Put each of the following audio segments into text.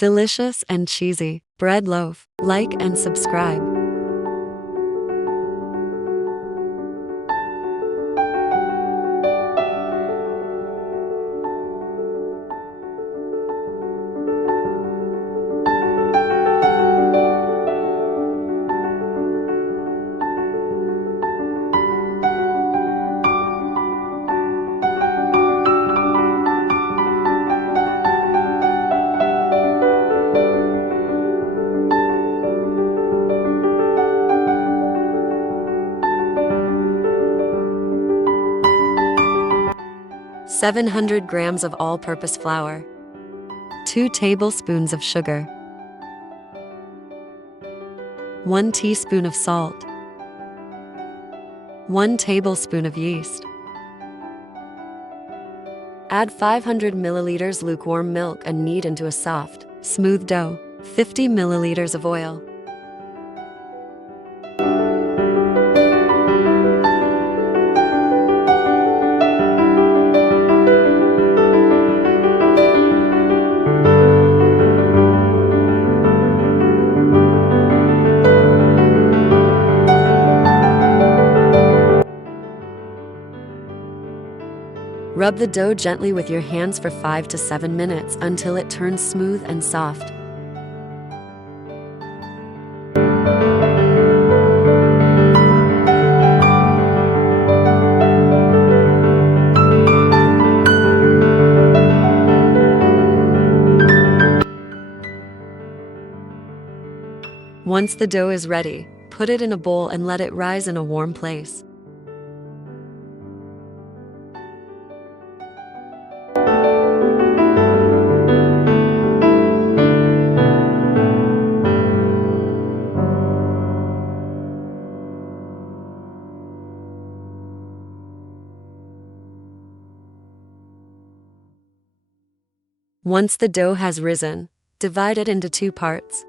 Delicious and cheesy bread loaf. Like and subscribe. Seven 700 grams of all-purpose flour, 2 tablespoons of sugar, 1 teaspoon of salt, 1 tablespoon of yeast. Add 500 milliliters lukewarm milk and knead into a soft, smooth dough. 50 milliliters of oil. Rub the dough gently with your hands for 5 to 7 minutes until it turns smooth and soft. Once the dough is ready, put it in a bowl and let it rise in a warm place. Once the dough has risen, divide it into 2 parts.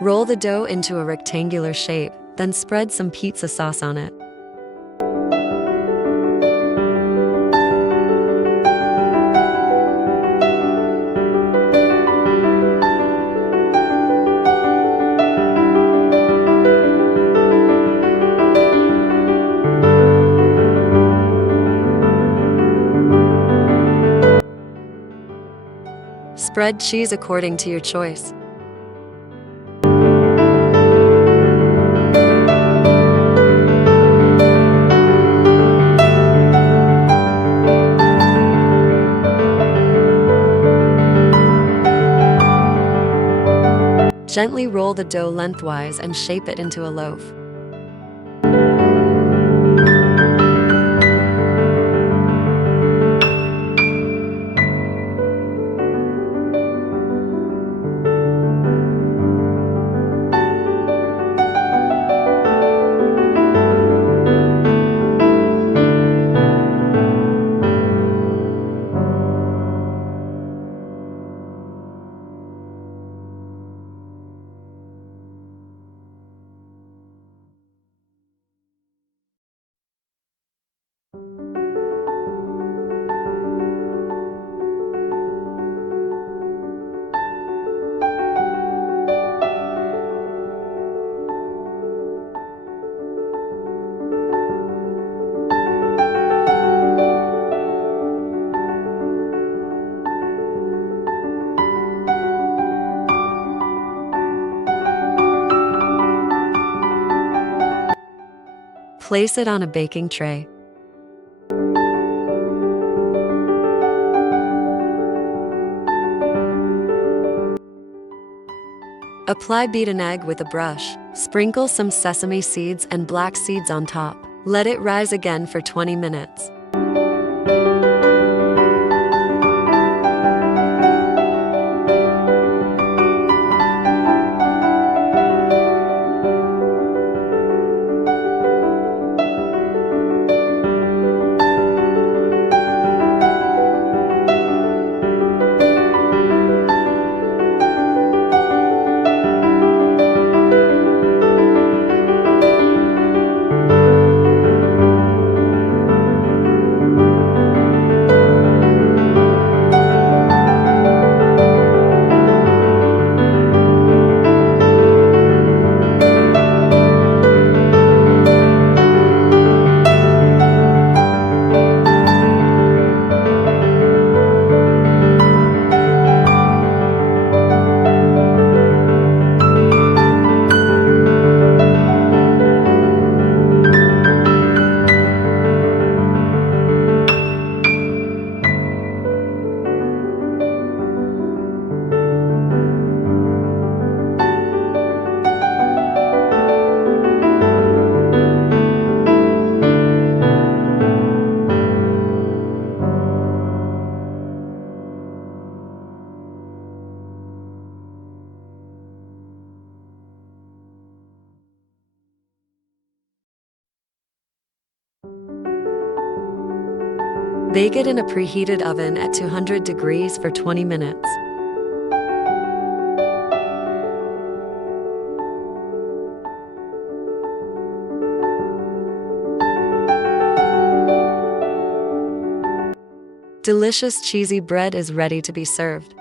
Roll the dough into a rectangular shape, then spread some pizza sauce on it. Spread cheese according to your choice. Gently roll the dough lengthwise and shape it into a loaf. Place it on a baking tray. Apply beaten egg with a brush. Sprinkle some sesame seeds and black seeds on top. Let it rise again for 20 minutes. Bake it in a preheated oven at 200 degrees for 20 minutes. Delicious cheesy bread is ready to be served.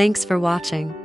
Thanks for watching.